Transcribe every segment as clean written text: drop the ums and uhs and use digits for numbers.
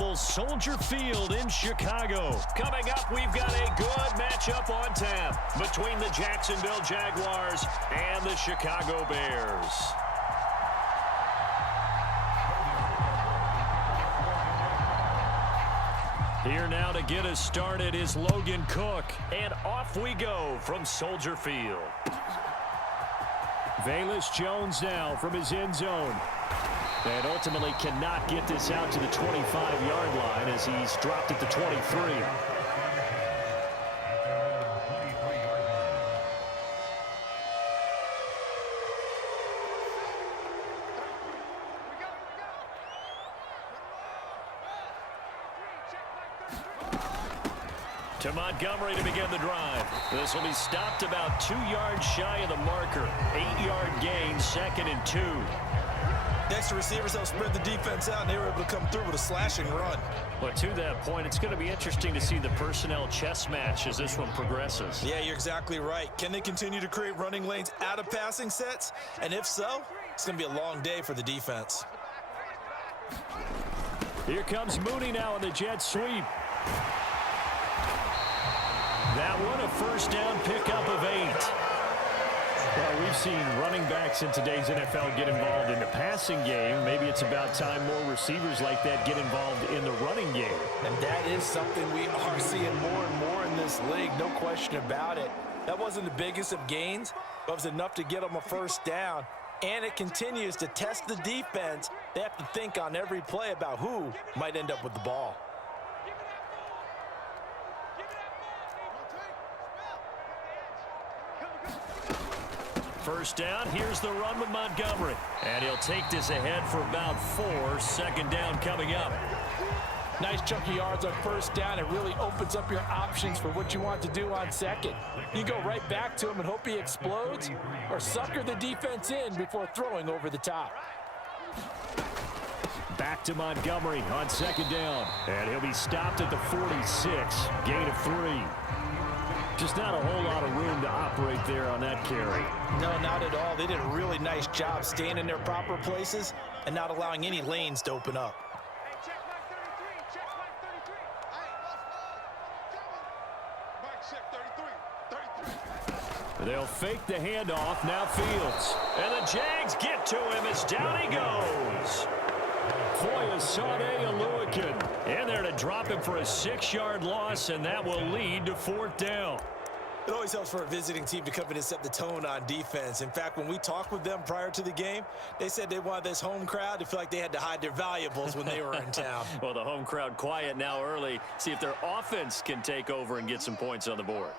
T-Mobile Soldier Field in Chicago. Coming up, we've got a good matchup on tap between the Jacksonville Jaguars and the Chicago Bears. Here now to get us started is Logan Cook, and off we go from Soldier Field. Velus Jones now from his end zone. And ultimately cannot get this out to the 25-yard line as he's dropped at the 23. To Montgomery to begin the drive. This will be stopped about 2 yards shy of the marker. 8-yard gain, 2nd and 2. Next, the receivers help spread the defense out, and they were able to come through with a slashing run. But to that point, it's going to be interesting to see the personnel chess match as this one progresses. Yeah, you're exactly right. Can they continue to create running lanes out of passing sets? And if so, it's going to be a long day for the defense. Here comes Mooney now in the jet sweep. That one a first down pickup of 8. Well, we've seen running backs in today's NFL get involved in the passing game. Maybe it's about time more receivers like that get involved in the running game. And that is something we are seeing more and more in this league, no question about it. That wasn't the biggest of gains, but it was enough to get them a first down. And it continues to test the defense. They have to think on every play about who might end up with the ball. First down, here's the run with Montgomery. And he'll take this ahead for about 4. 2nd down coming up. Nice chunky yards on first down. It really opens up your options for what you want to do on second. You go right back to him and hope he explodes, or sucker the defense in before throwing over the top. Back to Montgomery on 2nd down. And he'll be stopped at the 46. Gain of 3. Just not a whole lot of room to operate there on that carry. No, not at all. They did a really nice job staying in their proper places and not allowing any lanes to open up. They'll fake the handoff. Now Fields. And the Jags get to him as down he goes. Foyesade Aluakin in there to drop him for a 6-yard loss, and that will lead to 4th down. It always helps for a visiting team to come in and set the tone on defense. In fact, when we talked with them prior to the game, they said they wanted this home crowd to feel like they had to hide their valuables when they were in town. Well, the home crowd quiet now early. See if their offense can take over and get some points on the board.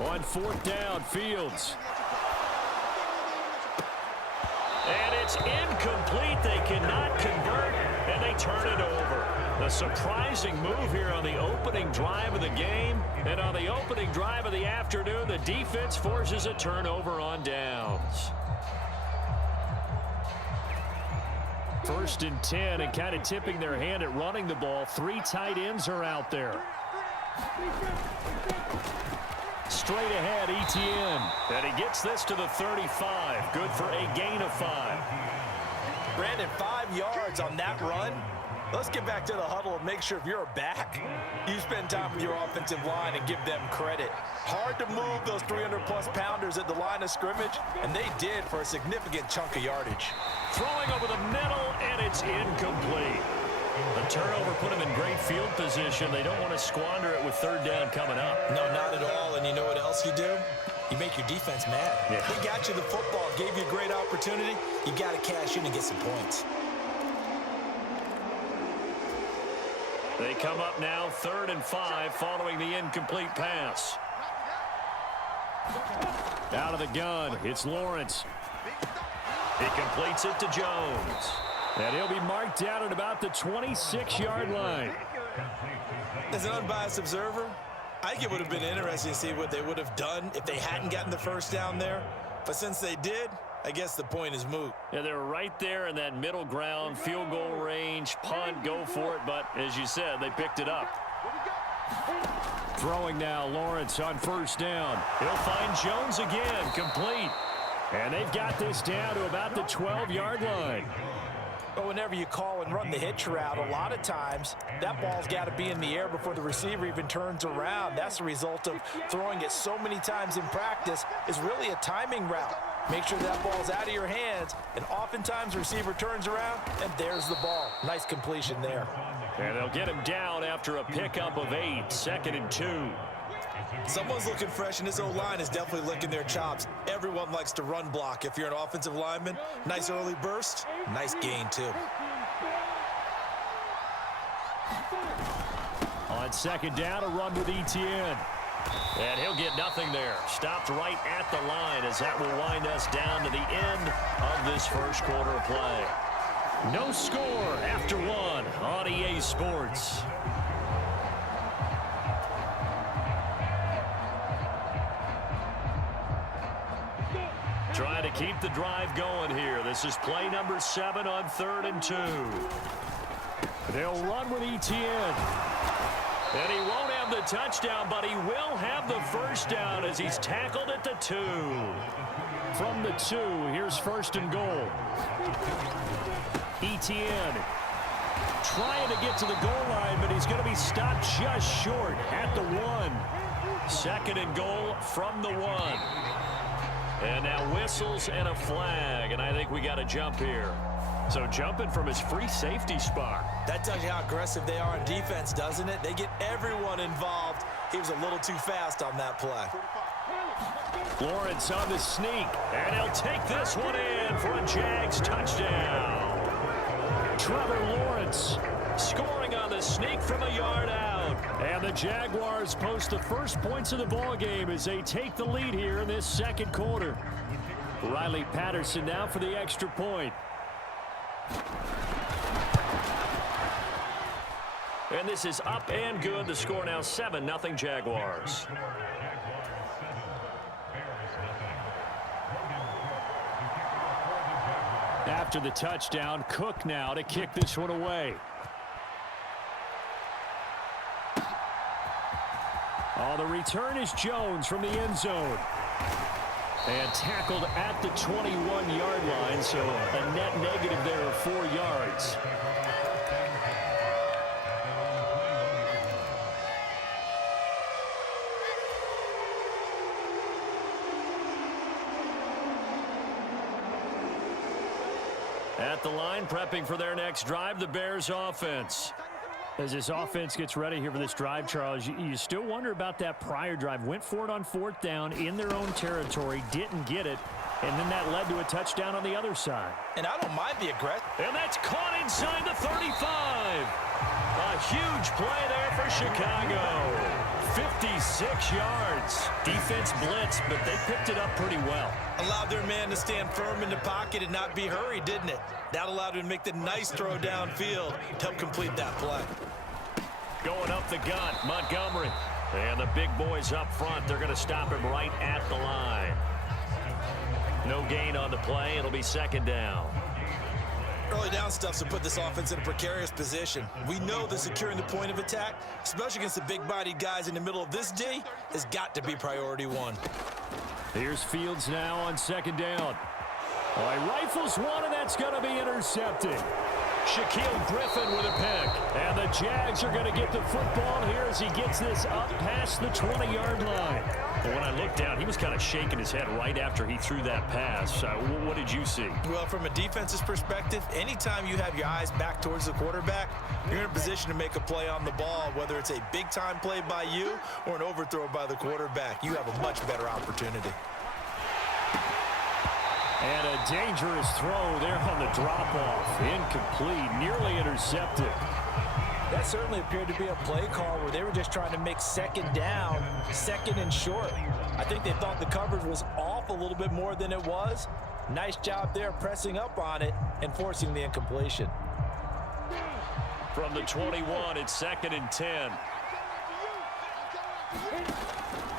On 4th down, Fields. And it's incomplete. They cannot convert, and they turn it over. A surprising move here on the opening drive of the game. And on the opening drive of the afternoon, the defense forces a turnover on downs. 1st and 10, and kind of tipping their hand at running the ball. 3 tight ends are out there. Straight ahead, Etienne. And he gets this to the 35. Good for a gain of 5. Brandon, 5 yards on that run. Let's get back to the huddle and make sure if you're a back, you spend time with your offensive line and give them credit. Hard to move those 300-plus pounders at the line of scrimmage, and they did for a significant chunk of yardage. Throwing over the middle, and it's incomplete. The turnover put them in great field position. They don't want to squander it with 3rd down coming up. No, not at all. And you know what else you do? You make your defense mad. Yeah. He got you the football, gave you a great opportunity. You got to cash in and get some points. They come up now 3rd and 5 following the incomplete pass. Out of the gun, it's Lawrence. He completes it to Jones. And he'll be marked down at about the 26-yard line. As an unbiased observer, I think it would have been interesting to see what they would have done if they hadn't gotten the first down there. But since they did, I guess the point is moot. Yeah, they're right there in that middle ground, field goal range, punt, go for it. But as you said, they picked it up. Throwing now, Lawrence on 1st down. He'll find Jones again, complete. And they've got this down to about the 12-yard line. But whenever you call and run the hitch route, a lot of times that ball's got to be in the air before the receiver even turns around. That's the result of throwing it so many times in practice. Is really a timing route. Make sure that ball's out of your hands, and oftentimes the receiver turns around, and there's the ball. Nice completion there. And they'll get him down after a pickup of 8, 2nd and 2. Someone's looking fresh, and this O-line is definitely licking their chops. Everyone likes to run block. If you're an offensive lineman, nice early burst, nice gain too. On 2nd down, a run with Etienne. And he'll get nothing there. Stopped right at the line as that will wind us down to the end of this first quarter of play. No score after 1 on EA Sports. Trying to keep the drive going here. This is play number 7 on 3rd and 2. They'll run with Etienne. And he won't have the touchdown, but he will have the first down as he's tackled at the 2. From the 2, here's 1st and goal. Etienne trying to get to the goal line, but he's going to be stopped just short at the 1. 2nd and goal from the 1. And now whistles and a flag, and I think we got a jump here. So jumping from his free safety spot. That tells you how aggressive they are on defense, doesn't it? They get everyone involved. He was a little too fast on that play. Lawrence on the sneak, and he'll take this one in for a Jags touchdown. Trevor Lawrence scoring on the sneak from a yard out. And the Jaguars post the first points of the ball game as they take the lead here in this 2nd quarter. Riley Patterson now for the extra point. And this is up and good. The score now 7-0 Jaguars. After the touchdown, Cook now to kick this one away. Oh, the return is Jones from the end zone. And tackled at the 21-yard line, so a net negative there of 4 yards. At the line, prepping for their next drive, the Bears offense. As this offense gets ready here for this drive, Charles, you still wonder about that prior drive. Went for it on 4th down in their own territory, didn't get it, and then that led to a touchdown on the other side. And I don't mind the aggression. And that's caught inside the 35. A huge play there for Chicago. 56 yards. Defense blitzed, but they picked it up pretty well. Allowed their man to stand firm in the pocket and not be hurried, didn't it? That allowed him to make the nice throw downfield to help complete that play. Going up the gut, Montgomery. And the big boys up front, they're going to stop him right at the line. No gain on the play. It'll be 2nd down. Early down stuff to put this offense in a precarious position. We know that securing the point of attack, especially against the big-bodied guys in the middle of this D, has got to be priority 1. Here's Fields now on 2nd down. All right, rifles one, and that's going to be intercepted. Shaquille Griffin with a pick. And the Jags are going to get the football here as he gets this up past the 20-yard line. But when I looked down, he was kind of shaking his head right after he threw that pass. What did you see? Well, from a defense's perspective, anytime you have your eyes back towards the quarterback, you're in a position to make a play on the ball, whether it's a big-time play by you or an overthrow by the quarterback. You have a much better opportunity. And a dangerous throw there on the drop-off. Incomplete, nearly intercepted. That certainly appeared to be a play call where they were just trying to make 2nd down, 2nd and short. I think they thought the coverage was off a little bit more than it was. Nice job there pressing up on it and forcing the incompletion. From the 21, it's 2nd and 10.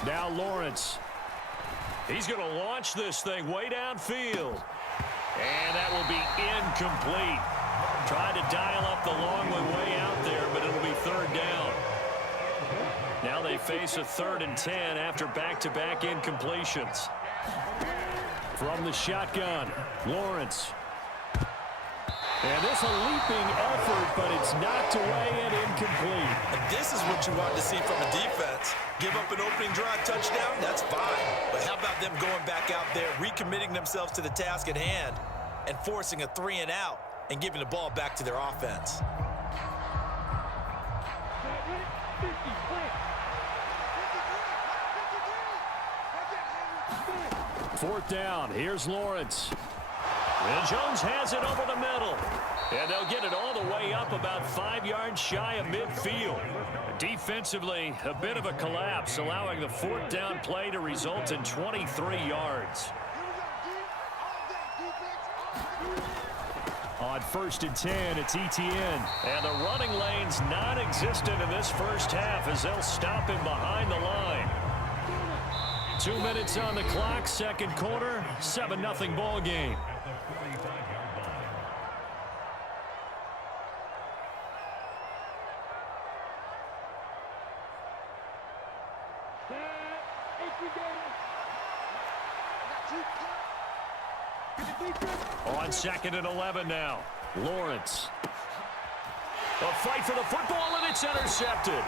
Now Lawrence. He's going to launch this thing way downfield. And that will be incomplete. Tried to dial up the long one way out there, but it'll be 3rd down. Now they face a 3rd and 10 after back-to-back incompletions. From the shotgun, Lawrence. And this a leaping effort, but it's knocked away and incomplete. And this is what you want to see from a defense. Give up an opening drive touchdown, that's fine. But how about them going back out there, recommitting themselves to the task at hand, and forcing a 3 and out, and giving the ball back to their offense. Fourth down, here's Lawrence. And Jones has it over the middle. And they'll get it all the way up about 5 yards shy of midfield. Defensively, a bit of a collapse, allowing the fourth down play to result in 23 yards. On 1st and 10, it's Etienne. And the running lane's non-existent in this first half as they'll stop him behind the line. 2 minutes on the clock, second quarter, 7-0 ball game. On 2nd and 11 now, Lawrence. A fight for the football, and it's intercepted.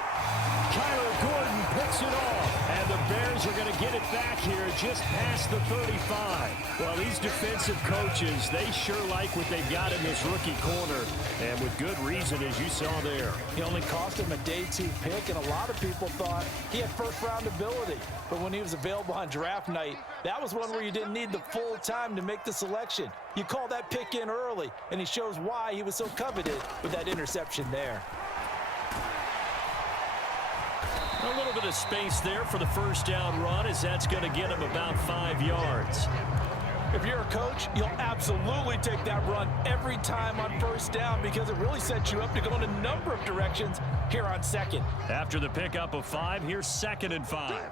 Kyler Gordon picks it off, and the Bears are going to get it back here just past the 35. Well, these defensive coaches, they sure like what they've got in this rookie corner, and with good reason, as you saw there. He only cost him a day 2 pick, and a lot of people thought he had first-round ability. But when he was available on draft night, that was one where you didn't need the full time to make the selection. You call that pick in early, and he shows why he was so coveted with that interception there. A little bit of space there for the first down run, as that's going to get him about 5 yards. If you're a coach, you'll absolutely take that run every time on first down because it really sets you up to go in a number of directions here on second. After the pickup of 5, here's 2nd and 5.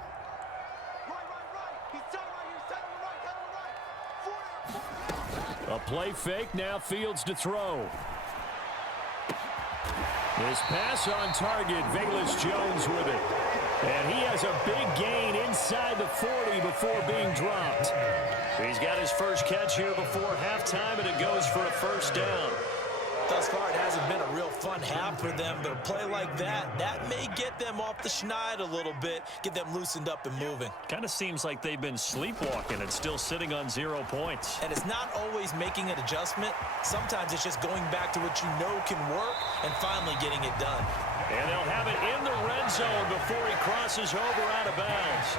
A play fake, now Fields to throw. His pass on target, Velus Jones with it. And he has a big gain inside the 40 before being dropped. He's got his first catch here before halftime, and it goes for a first down. Thus far, it hasn't been a real fun half for them, but a play like that may get them off the schneid a little bit, get them loosened up and moving. Kind of seems like they've been sleepwalking and still sitting on 0 points. And it's not always making an adjustment. Sometimes it's just going back to what you know can work and finally getting it done. And they'll have it in the red zone before he crosses over out of bounds.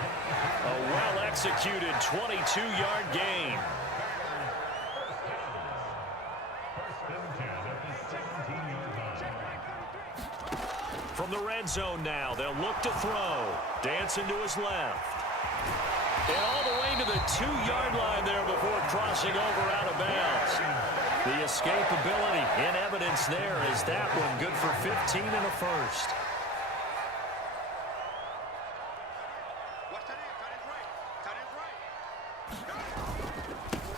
A well-executed 22-yard gain. From the red zone now, they'll look to throw. Dancing to his left. And all the way to the 2-yard line there before crossing over out of bounds. The escapability in evidence there is that one good for 15 and a first.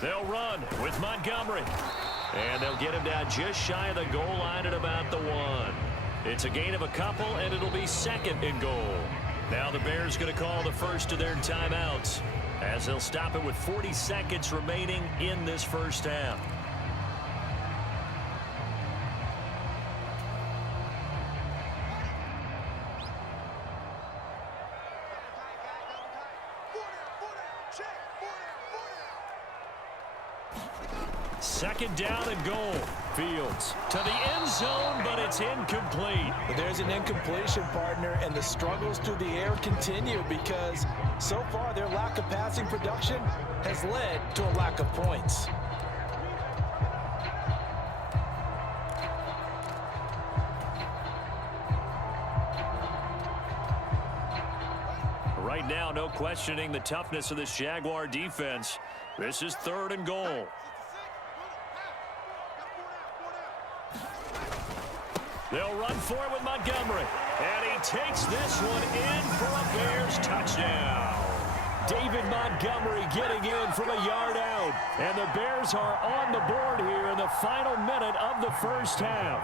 They'll run with Montgomery. And they'll get him down just shy of the goal line at about the 1. It's a gain of a couple, and it'll be 2nd and goal. Now the Bears going to call the first of their timeouts as they'll stop it with 40 seconds remaining in this first half. Second down and goal. Fields to the end zone, but it's incomplete. But there's an incompletion, partner, and the struggles through the air continue because so far their lack of passing production has led to a lack of points. Right now, no questioning the toughness of this Jaguar defense. This is 3rd and goal. They'll run for it with Montgomery. And he takes this one in for a Bears touchdown. David Montgomery getting in from a yard out. And the Bears are on the board here in the final minute of the first half.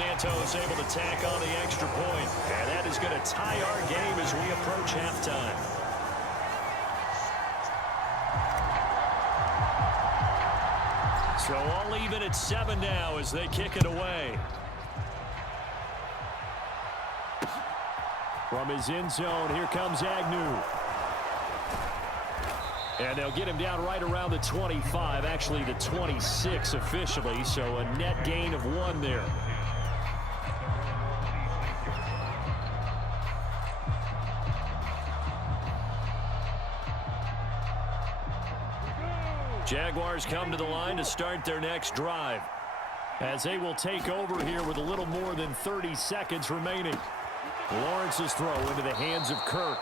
Santos able to tack on the extra point. And that is going to tie our game as we approach halftime. So all even at 7 now as they kick it away. From his end zone, here comes Agnew. And they'll get him down right around the 25, actually the 26 officially, so a net gain of 1 there. Jaguars come to the line to start their next drive, as they will take over here with a little more than 30 seconds remaining. Lawrence's throw into the hands of Kirk.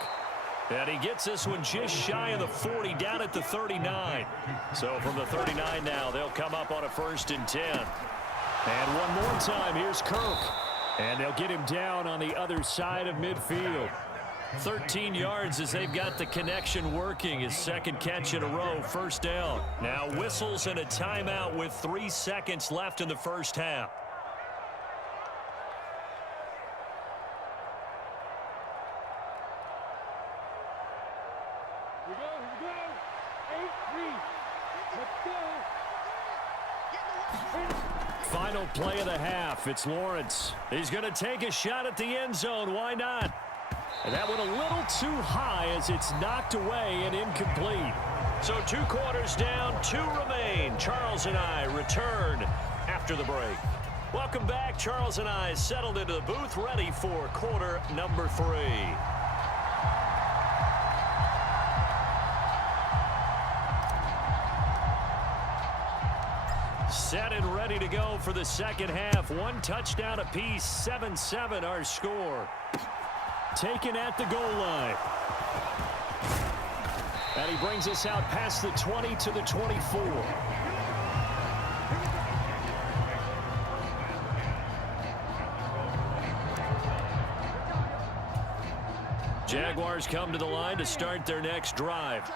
And he gets this one just shy of the 40, down at the 39. So from the 39 now, they'll come up on a 1st and 10. And one more time, here's Kirk. And they'll get him down on the other side of midfield. 13 yards as they've got the connection working. His second catch in a row, 1st down. Now whistles and a timeout with 3 seconds left in the first half. Final play of the half. It's Lawrence. He's going to take a shot at the end zone. Why not? And that went a little too high as it's knocked away and incomplete. So 2 quarters down, 2 remain. Charles and I return after the break. Welcome back. Charles and I settled into the booth, ready for quarter number 3. Set and ready to go for the second half. 1 touchdown apiece, 7-7 our score. Taken at the goal line. And he brings us out past the 20 to the 24. Jaguars come to the line to start their next drive.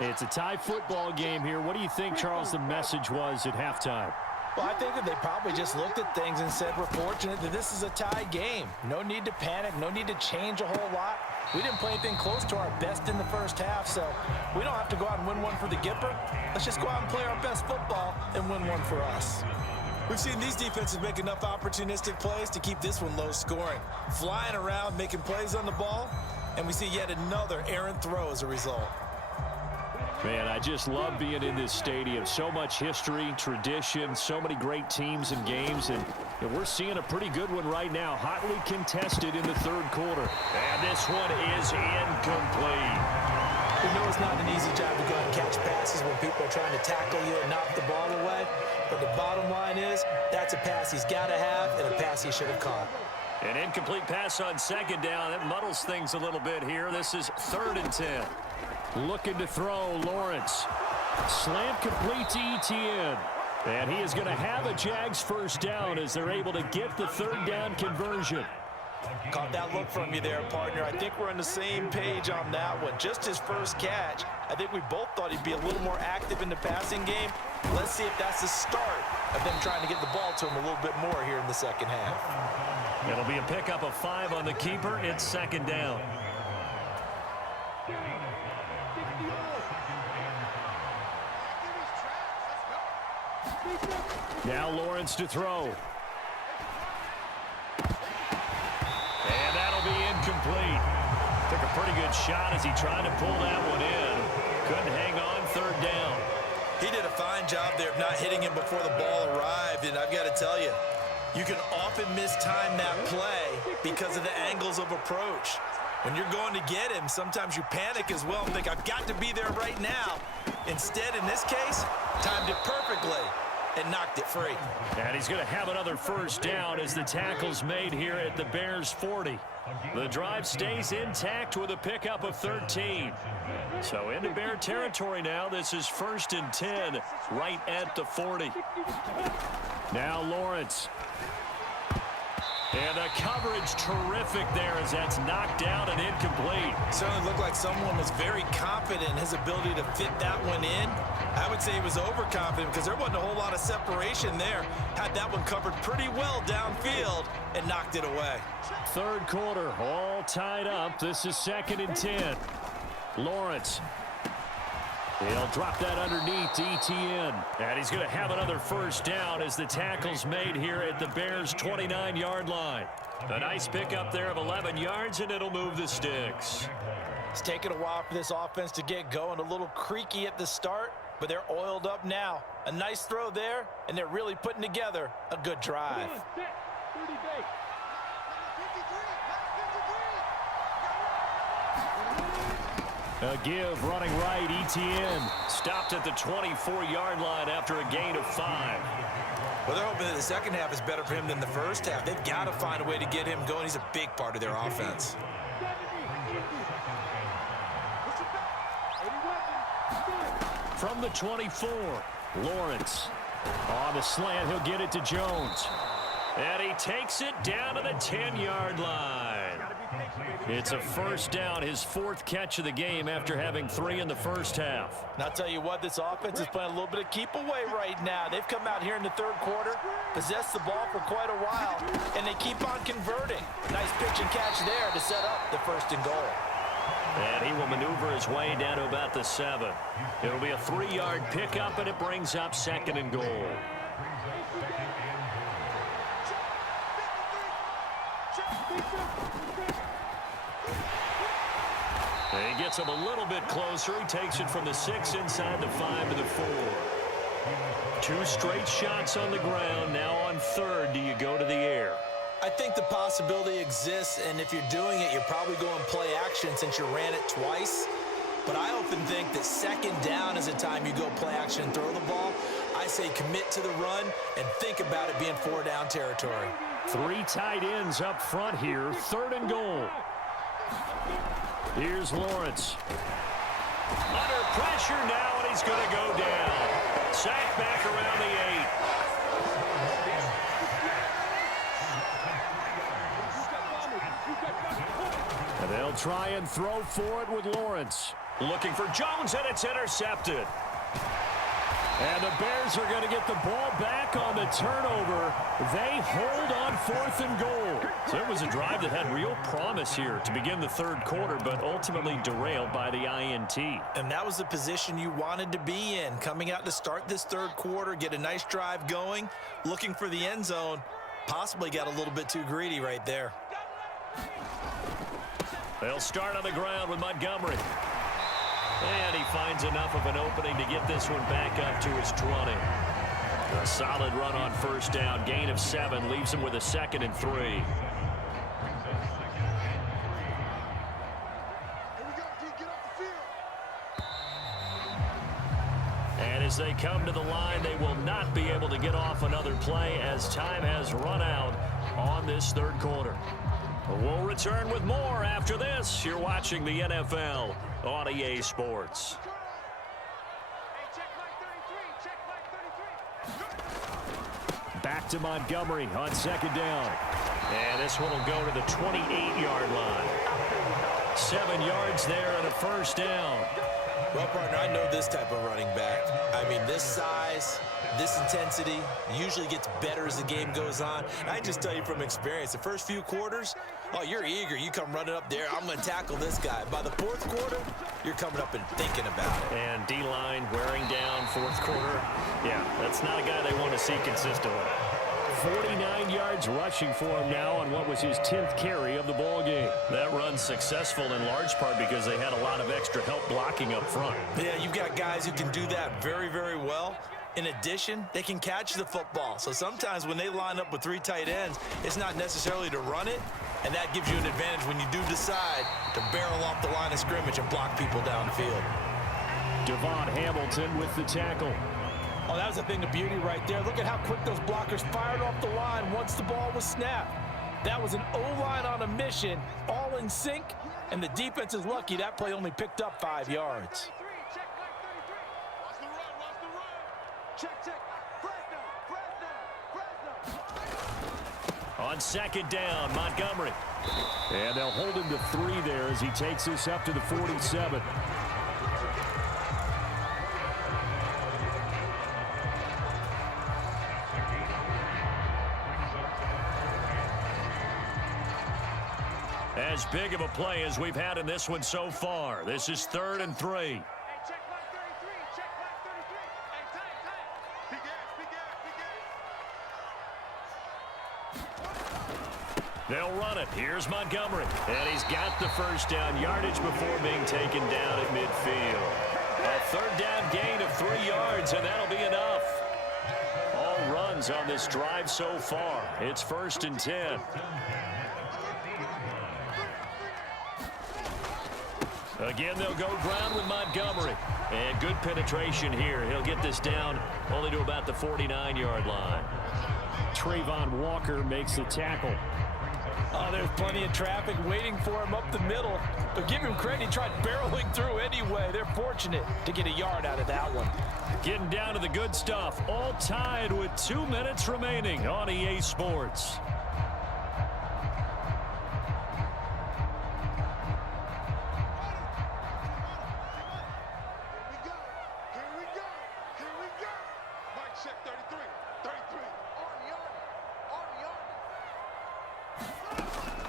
It's a tie football game here. What do you think, Charles, the message was at halftime? Well, I think that they probably just looked at things and said, we're fortunate that this is a tie game. No need to panic, no need to change a whole lot. We didn't play anything close to our best in the first half, so we don't have to go out and win one for the Gipper. Let's just go out and play our best football and win one for us. We've seen these defenses make enough opportunistic plays to keep this one low scoring. Flying around, making plays on the ball, and we see yet another errant throw as a result. Man, I just love being in this stadium. So much history, tradition, so many great teams and games, and we're seeing a pretty good one right now, hotly contested in the 3rd quarter. And this one is incomplete. We know it's not an easy job to go out and catch passes when people are trying to tackle you and knock the ball away, but the bottom line is that's a pass he's got to have and a pass he should have caught. An incomplete pass on 2nd down. That muddles things a little bit here. This is 3rd and 10. Looking to throw, Lawrence. Slant complete to Etienne. And he is going to have a Jags 1st down as they're able to get the 3rd down conversion. Caught that look from you there, partner. I think we're on the same page on that one. Just his first catch. I think we both thought he'd be a little more active in the passing game. Let's see if that's the start of them trying to get the ball to him a little bit more here in the second half. It'll be a pickup of 5 on the keeper. It's 2nd down. Now Lawrence to throw. And that'll be incomplete. Took a pretty good shot as he tried to pull that one in. Couldn't hang on, 3rd down. He did a fine job there of not hitting him before the ball arrived, and I've got to tell you, you can often mistime that play because of the angles of approach. When you're going to get him, sometimes you panic as well and think, I've got to be there right now. Instead, in this case, timed it perfectly and knocked it free. And he's going to have another 1st down as the tackle's made here at the Bears 40. The drive stays intact with a pickup of 13. So into Bear territory now. This is 1st and 10 right at the 40. Now Lawrence. And the coverage terrific there as that's knocked down and incomplete. Certainly looked like someone was very confident in his ability to fit that one in. I would say he was overconfident because there wasn't a whole lot of separation there. Had that one covered pretty well downfield and knocked it away. Third quarter, all tied up. This is 2nd and 10. Lawrence. He'll drop that underneath to ETN. And he's going to have another first down as the tackle's made here at the Bears' 29-yard line. A nice pickup there of 11 yards, and it'll move the sticks. It's taken a while for this offense to get going. A little creaky at the start, but they're oiled up now. A nice throw there, and they're really putting together a good drive. A give running right, ETN. Stopped at the 24-yard line after a gain of 5. Well, they're hoping that the second half is better for him than the first half. They've got to find a way to get him going. He's a big part of their offense. From the 24, Lawrence. On the slant, he'll get it to Jones. And he takes it down to the 10-yard line. It's a first down, his 4th catch of the game after having 3 in the first half. And I'll tell you what, this offense is playing a little bit of keep away right now. They've come out here in the third quarter, possessed the ball for quite a while, and they keep on converting. Nice pitch and catch there to set up the 1st and goal. And he will maneuver his way down to about the 7. It'll be a 3-yard pickup, and it brings up 2nd and goal. And he gets him a little bit closer. He takes it from the 6 inside the 5 to the 4. 2 straight shots on the ground. Now on 3rd, do you go to the air? I think the possibility exists, and if you're doing it, you're probably going play action since you ran it twice. But I often think that 2nd down is a time you go play action and throw the ball. I say commit to the run and think about it being 4-down territory. 3 tight ends up front here. 3rd and goal. Here's Lawrence. Under pressure now, and he's going to go down. Sack back around the 8. And they'll try and throw for it with Lawrence. Looking for Jones, and it's intercepted. And the Bears are going to get the ball back on the turnover. They hold on 4th and goal. So it was a drive that had real promise here to begin the 3rd quarter, but ultimately derailed by the INT. And that was the position you wanted to be in, coming out to start this 3rd quarter, get a nice drive going, looking for the end zone. Possibly got a little bit too greedy right there. They'll start on the ground with Montgomery. And he finds enough of an opening to get this one back up to his 20. A solid run on 1st down. Gain of 7 leaves him with a 2nd and 3. And as they come to the line, they will not be able to get off another play as time has run out on this 3rd quarter. We'll return with more after this. You're watching the NFL on EA Sports. Back to Montgomery on 2nd down. And this one will go to the 28-yard line. 7 yards there and a first down. Well, partner, I know this type of running back. I mean, this size, this intensity usually gets better as the game goes on. And I just tell you from experience, the first few quarters, oh, you're eager. You come running up there. I'm going to tackle this guy. By the 4th quarter, you're coming up and thinking about it. And D-line wearing down 4th quarter. Yeah, that's not a guy they want to see consistently. 49 yards rushing for him now on what was his 10th carry of the ball game. That run's successful in large part because they had a lot of extra help blocking up front. Yeah, you've got guys who can do that very, very well. In addition, they can catch the football. So sometimes when they line up with 3 tight ends, it's not necessarily to run it, and that gives you an advantage when you do decide to barrel off the line of scrimmage and block people downfield. Devon Hamilton with the tackle. Oh, that was a thing of beauty right there. Look at how quick those blockers fired off the line once the ball was snapped. That was an O-line on a mission, all in sync, and the defense is lucky that play only picked up 5 yards. On second down, Montgomery. And they'll hold him to 3 there as he takes this up to the 47. As big of a play as we've had in this one so far. This is 3rd and 3. They'll run it. Here's Montgomery. And he's got the first down yardage before being taken down at midfield. A 3rd down gain of 3 yards, and that'll be enough. All runs on this drive so far. It's 1st and 10. Again, they'll go ground with Montgomery. And good penetration here. He'll get this down only to about the 49-yard line. Trayvon Walker makes the tackle. Oh, there's plenty of traffic waiting for him up the middle. But give him credit, he tried barreling through anyway. They're fortunate to get a yard out of that one. Getting down to the good stuff. All tied with 2 minutes remaining on EA Sports.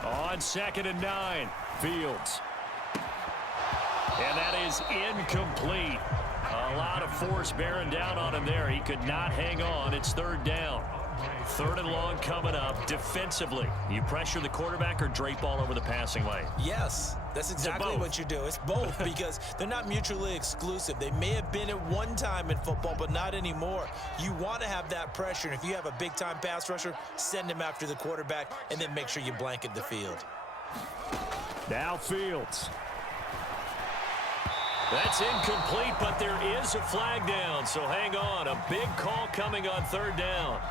On 2nd and 9, Fields. And that is incomplete. A lot of force bearing down on him there. He could not hang on. It's 3rd down. 3rd and long coming up. Defensively, you pressure the quarterback or drape all over the passing lane? Yes, that's exactly what you do. It's both because they're not mutually exclusive. They may have been at one time in football, but not anymore. You want to have that pressure, and if you have a big-time pass rusher, send him after the quarterback, and then make sure you blanket the field. Now Fields. That's incomplete, but there is a flag down, so hang on. A big call coming on 3rd down.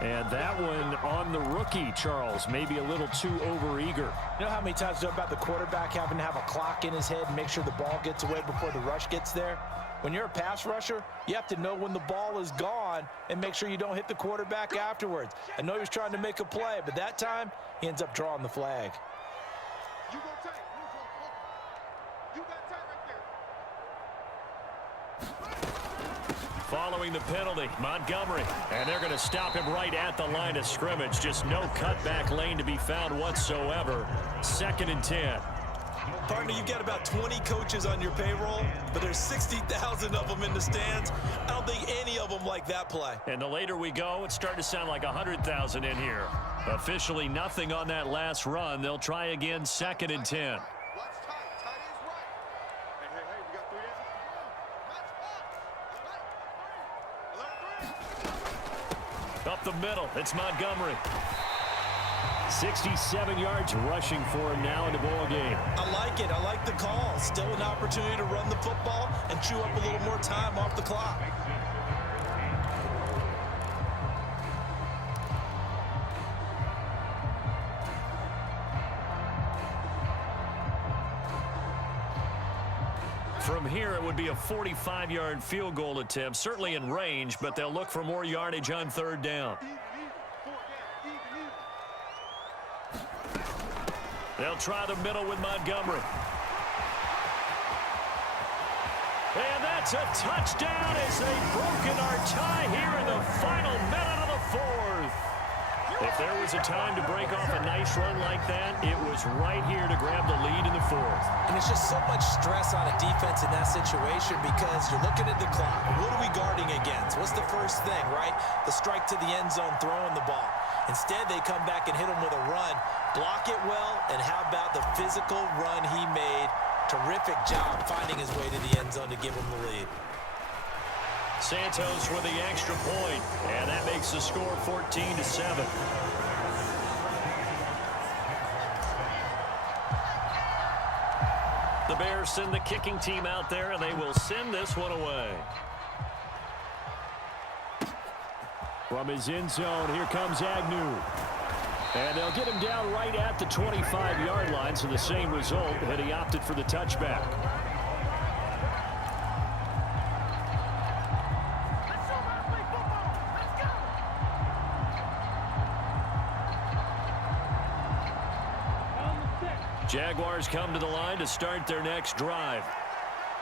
And that one on the rookie, Charles, maybe a little too overeager. You know how many times about the quarterback having to have a clock in his head and make sure the ball gets away before the rush gets there? When you're a pass rusher, you have to know when the ball is gone and make sure you don't hit the quarterback afterwards. I know he was trying to make a play, but that time, he ends up drawing the flag. Following the penalty, Montgomery. And they're going to stop him right at the line of scrimmage. Just no cutback lane to be found whatsoever. 2nd and 10. Partner, you've got about 20 coaches on your payroll, but there's 60,000 of them in the stands. I don't think any of them like that play. And the later we go, it's starting to sound like 100,000 in here. Officially nothing on that last run. They'll try again, 2nd and 10. Up the middle, it's Montgomery. 67 yards rushing for him now in the ball game. I like it. I like the call. Still an opportunity to run the football and chew up a little more time off the clock. From here, it would be a 45-yard field goal attempt, certainly in range, but they'll look for more yardage on 3rd down. They'll try the middle with Montgomery. And that's a touchdown as they've broken our tie here in the final minute of the 4th. If there was a time to break off a nice run like that, it was right here to grab the lead in the 4th. And it's just so much stress on a defense in that situation because you're looking at the clock. What are we guarding against? What's the first thing, right? The strike to the end zone, throwing the ball. Instead, they come back and hit him with a run. Block it well, and how about the physical run he made? Terrific job finding his way to the end zone to give him the lead. Santos with the extra point, and that makes the score 14-7. The Bears send the kicking team out there, and they will send this one away. From his end zone, here comes Agnew. And they'll get him down right at the 25-yard line, so the same result, and he opted for the touchback. Jaguars come to the line to start their next drive.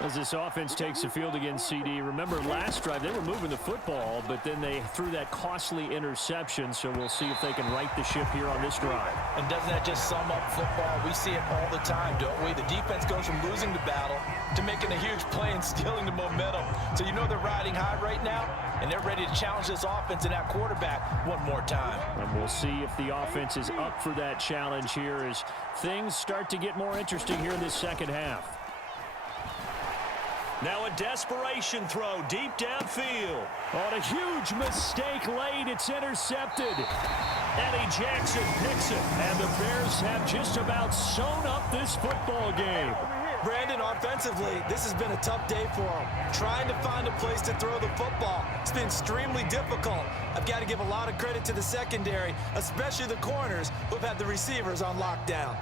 As this offense takes the field against CD, remember last drive they were moving the football, but then they threw that costly interception, so we'll see if they can right the ship here on this drive. And doesn't that just sum up football? We see it all the time, don't we? The defense goes from losing the battle to making a huge play and stealing the momentum. So you know they're riding high right now, and they're ready to challenge this offense and that quarterback one more time. And we'll see if the offense is up for that challenge here as things start to get more interesting here in this second half. Now a desperation throw deep downfield. On a huge mistake late, it's intercepted. Eddie Jackson picks it, and the Bears have just about sewn up this football game. Brandon, offensively, this has been a tough day for him. Trying to find a place to throw the football. It's been extremely difficult. I've got to give a lot of credit to the secondary, especially the corners who've had the receivers on lockdown.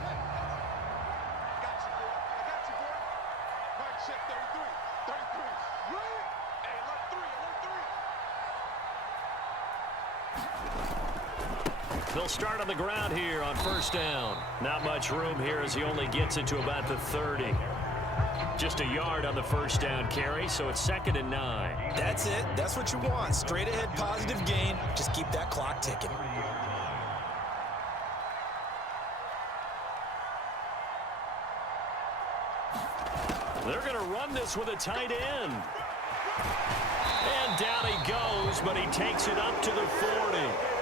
They'll start on the ground here on first down. Not much room here as he only gets it to about the 30. Just a yard on the first down carry, so it's 2nd and 9. That's it. That's what you want. Straight ahead positive gain. Just keep that clock ticking. They're going to run this with a tight end. And down he goes, but he takes it up to the 40.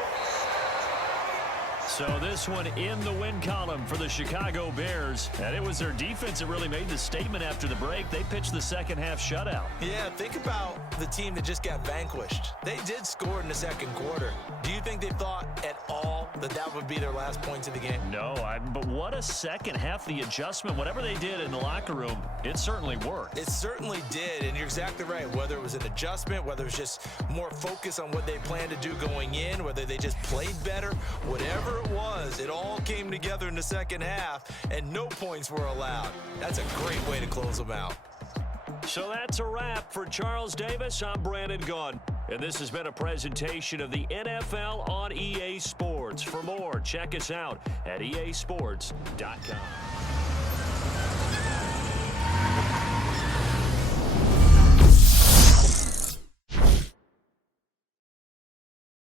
So this one in the win column for the Chicago Bears. And it was their defense that really made the statement after the break. They pitched the second half shutout. Yeah, think about the team that just got vanquished. They did score in the second quarter. Do you think they thought at all that that would be their last points of the game? No, but what a second half. The adjustment, whatever they did in the locker room, it certainly worked. It certainly did, and you're exactly right. Whether it was an adjustment, whether it was just more focus on what they planned to do going in, whether they just played better, whatever it was, it all came together in the second half, and no points were allowed. That's a great way to close them out. So that's a wrap for Charles Davis. I'm Brandon Gaudin, and this has been a presentation of the NFL on EA Sports. For more, check us out at easports.com.